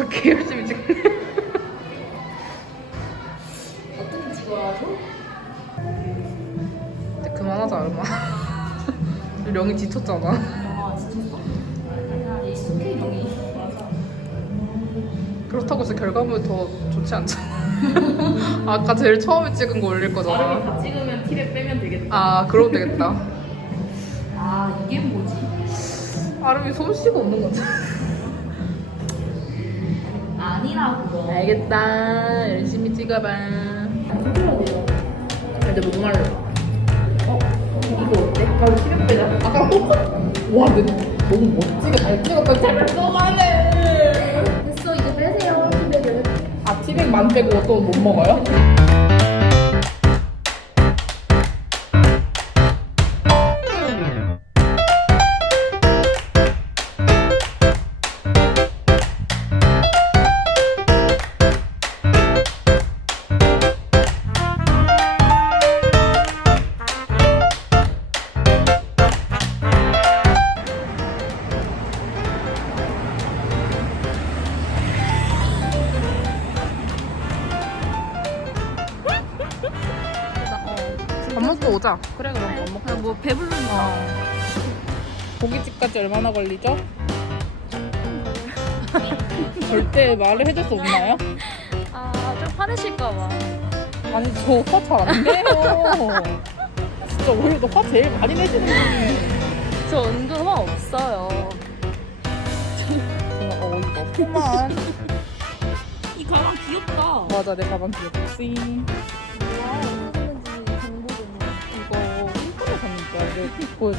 어떻게 열심히 찍네. 어떻게 찍어야죠? 이제 그만하자 얼마. 령이 지쳤잖아. 아 지쳤어? 익숙해 여기 그렇다고 해서 결과물이 더 좋지 않잖아. 아까 제일 처음에 찍은 거 올릴 나름이 거잖아. 다 찍으면 티백 빼면 되겠다 아 그러면 되겠다. 아 이게 뭐지? 아름이 솜씨가 없는 거지. 아니라고 알겠다. 열심히 찍어봐. 근데 목말라. 어? 이거 어때? 바로 티백 빼자 아까 똑같. 와, 근데 너무 멋지게 잘 찍었다. 제발 그만해. 됐어 이제 빼세요 아, 티백 만 빼고 또 못 먹어요? 고깃집까지 얼마나 걸리죠? 절대 말을 해줄 수 없나요? 아 좀 화내실까봐 아니 저 화 잘 안 내요. 진짜 오히려 화 제일 많이 내시는 분이 저 은근 화 없어요 정말 어이가 없구만. 이 가방 귀엽다 맞아 내 가방 귀엽지. 뭐야 어떻게 하는지 정보 좀 이거 인터넷 샀는데 근데 보여줘.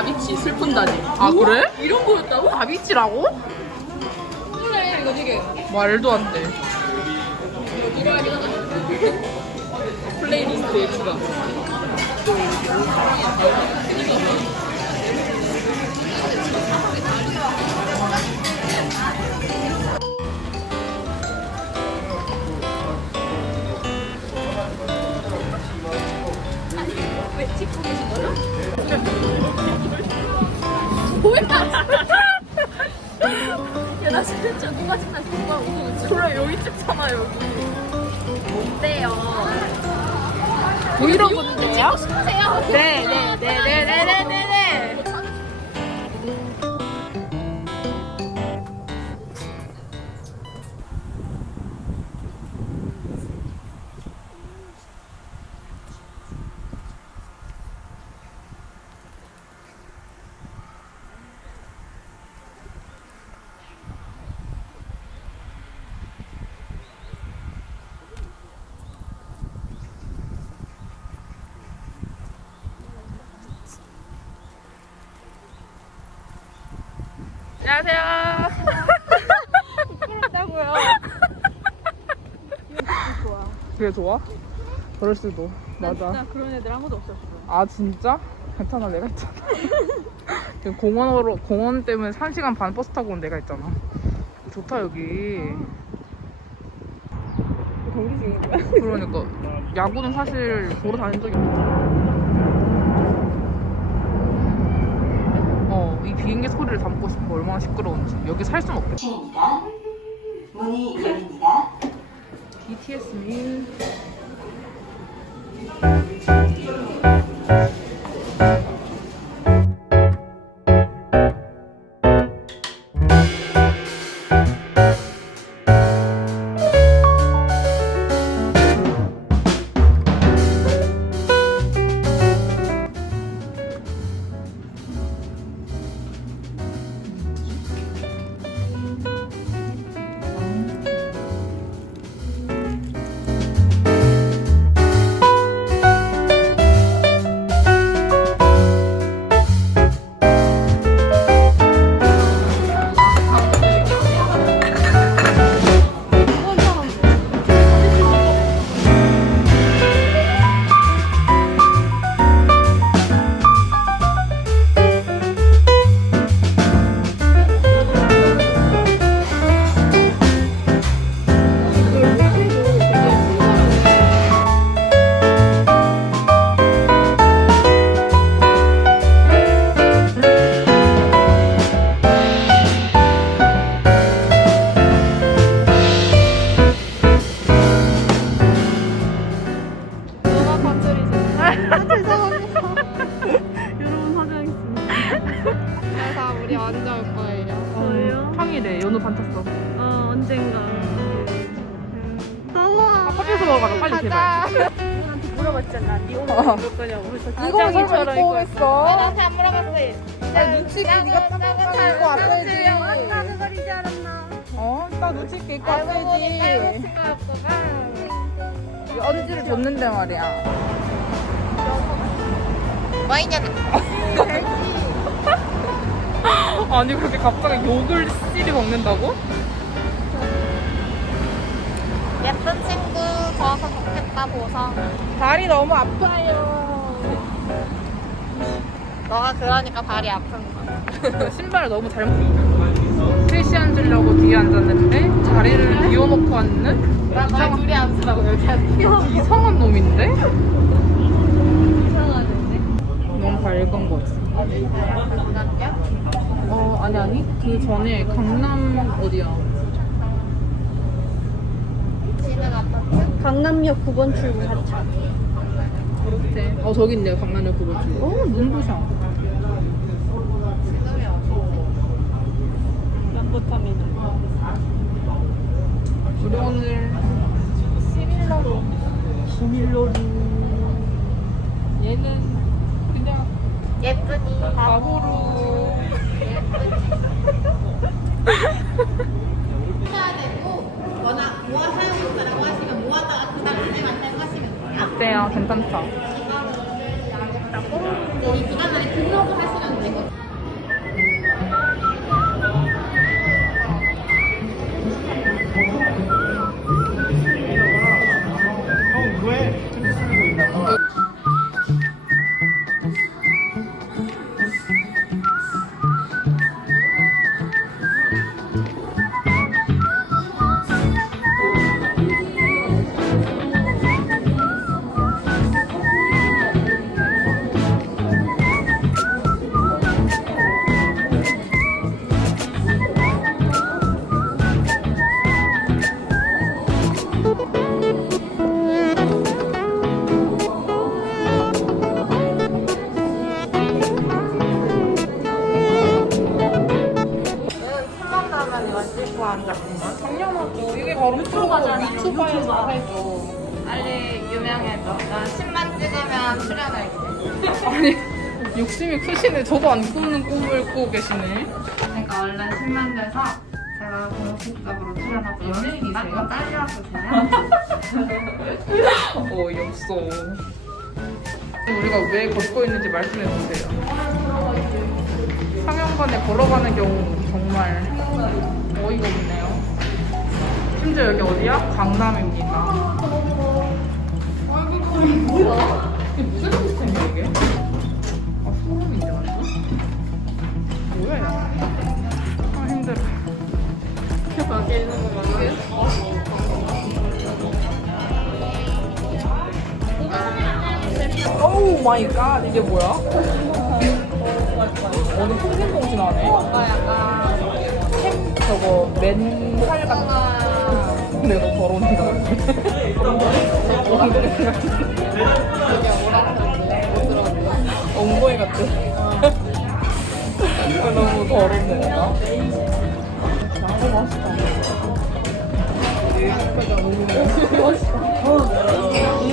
다비치 슬픈 다짐. 아 그래? 이런 거였다고? 다비치라고? 그래 이거 되게 말도 안 돼. 플레이리스트에 추가. 왜 찍고 계신 거죠? 뭐야? 야, 나 진짜 누가 찍나 누가 있어. 그래 여기 찍잖아 여기. 뭔데요? 브이로그인데요? 싶으세요? 네 네 네 네 네 네 네. 안녕하세요. 부끄럽다고요. 좋아. 그게 좋아? 그럴 수도. 맞아. 진짜 그런 애들 아무도 없었어. 아 진짜? 괜찮아 내가 있잖아. 그 공원으로 공원 때문에 1시간 반 버스 타고 온 내가 있잖아. 좋다 여기. 경기 중인 거야? 그러니까 야구는 사실 보러 다닌 적이 없어. 어, 이 비행기 소리를 담고 싶어 얼마나 시끄러운지. 여기 살 순 없겠다. 입니다. 문이 열립니다. BTS 밀. 이렇게 말지. 물어봤잖아. 니 오늘 어. 입을 거냐고. 그래서 이거 입고 입고 오겠어? 나한테 안 물어봤어. 아니 눈치 있게 네가 딱 입고 왔어야지. 하는 소리지 않았나? 어? 딱 눈치 있게 입고 알고 보니 빨간 왔어야지. 친구였구만. 언지를 줬는데 말이야. 와인이야. 아니 그렇게 갑자기 욕을 씨리 먹는다고? 보성. 발이 너무 아파요. 너가 그러니까 발이 아픈 거야. 신발을 너무 잘못. 셋이 앉으려고 뒤에 앉았는데 자리를 비워놓고 앉는 나 너희 둘이 앉으라고 여기 앉아. 이상한 놈인데? 이상하는데? 너무 밝은 거지. 장난이야? 어 아니 아니 그 전에 강남 어디야? 지는 아파트? 강남역 9번 출구 하차. 그렇대. 어 저기 있네요 강남역 그거 주. 어 눈부셔. 우리 오늘 시밀러로. 비밀로리. 얘는 그냥 예쁜이 바보로. 해야 되고 워낙 모아서 거라고 하시면 모았다가 그 다음 그대만 사용하시면 돼요. 어때요? 괜찮죠? 유튜버잖아. 유튜버에서 해줘. 빨리 유명해져. 나 10만 찍으면 출연할게. 아니 욕심이 크시네. 저도 안 꾸는 꿈을 꾸고 계시네. 그러니까 원래 10만 돼서 제가 공식적으로 출연하고 연예인이세요? 아까 딸려왔거든요. 어이없어. 우리가 왜 걷고 있는지 말씀해 주세요. 상영관에 걸어가는 경우 정말 어이가 없네요. 심지어 여기 어디야? 강남입니다. 이게 무슨 시스템이야 이게? 아 소름이네 완전. 뭐야 이거? 아 힘들어. 밖에 있는 거 맞아요? 오우 마이 갓 이게 뭐야? 어느 통신통신하네. 뭔가 약간 햄 저거 맨살 같은. 내가 너무 더러운 생각을 해. 그냥 오락하는데 못 들었는데. 엉거이 같은. 너무 더럽네 내가. 너무 맛있다. 오는데 맛있다. 음.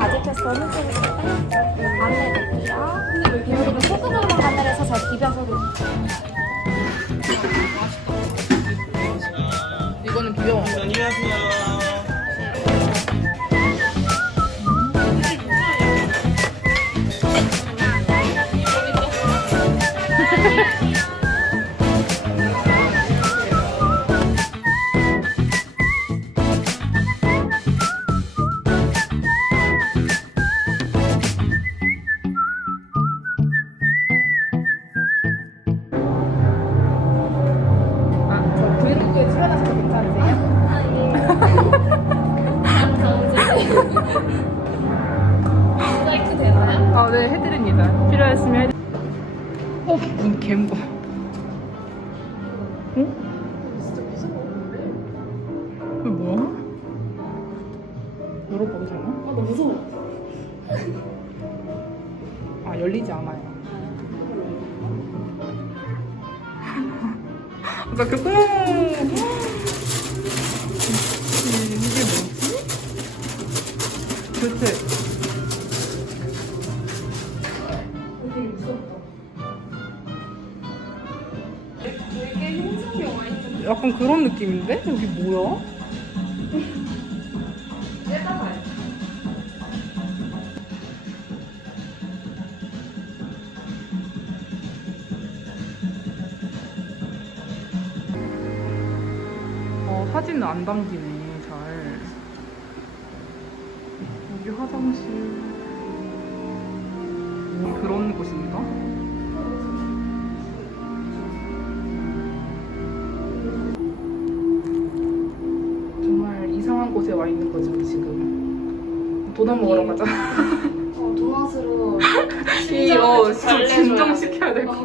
아직했어. 잘 비벼서 이거는 어? 진짜 무서웠는데? 이거 뭐야? 열어봐도 되나? 아, 나 무서워. 아, 열리지 않아요. 나 그, 어머! 약간 그런 느낌인데? 여기 뭐야? 어, 사진은 안 담기네, 도넛 먹으러 가자. 어, 도넛으로 이, 어, 잘좀 진정시켜야 될것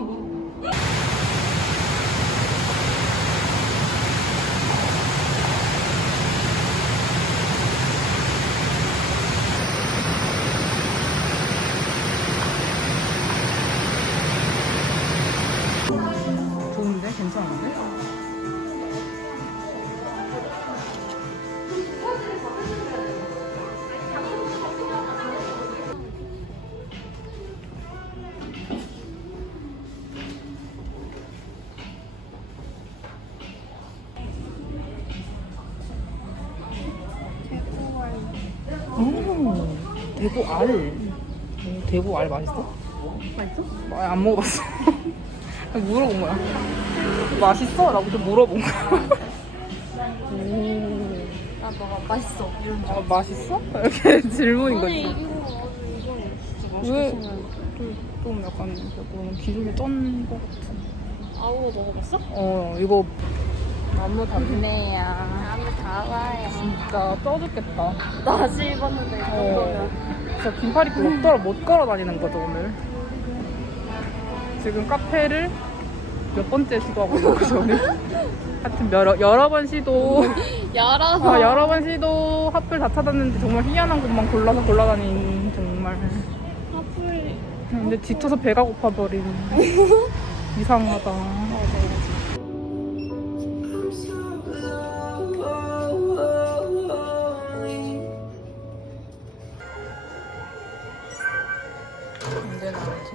대구 알. 오, 대구 알 맛있어? 맛있어? 아, 안 먹어봤어. 그냥 물어본 거야. 맛있어? 라고 좀 물어본 거야. 오. 아, 너가 맛있어. 이런 아, 맛있어? 이렇게 질문인 아니, 거지. 이거, 이건 진짜 왜? 맛있었으면. 좀, 좀 약간 기름이 쩐것 같은. 아우, 먹어봤어? 어, 이거 너무. 다음에 다 와요. 진짜 쪄죽겠다. 나 씹었는데, 이 어. 정도면. 진짜 긴팔 입고 못 걸어, 못 걸어 다니는 거죠, 오늘. 지금 카페를 몇 번째 시도하고 있는 거죠, 오늘. 하여튼 여러, 여러 번 시도. 열어서. 아, 여러 번 시도 하플 다 찾았는데 정말 희한한 곳만 골라서 골라다닌 정말. 하플. 근데 지쳐서 배가 고파버린. 이상하다. 언제 나오지?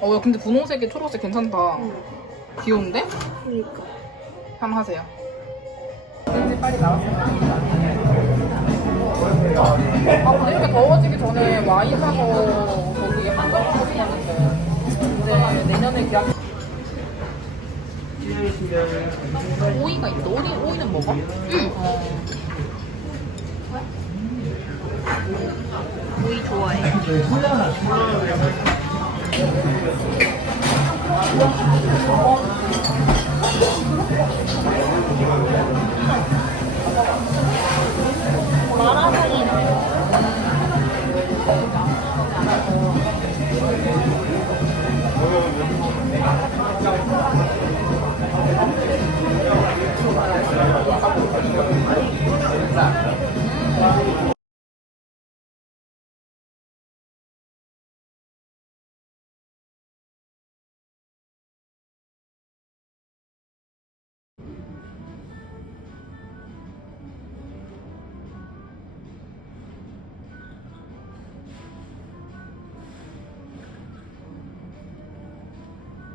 어, 야, 근데 분홍색에 초록색 괜찮다. 귀여운데? 그니까. 한번 하세요. 왠지 빨리 나왔으면 아, 근데 이렇게 더워지기 전에 와인 사서 거기 한잔 하고 싶었는데. 근데 내년에 계약. 오이가 있어. 오이, 오이는 먹어? 응. 어. 오이 좋아해. 음.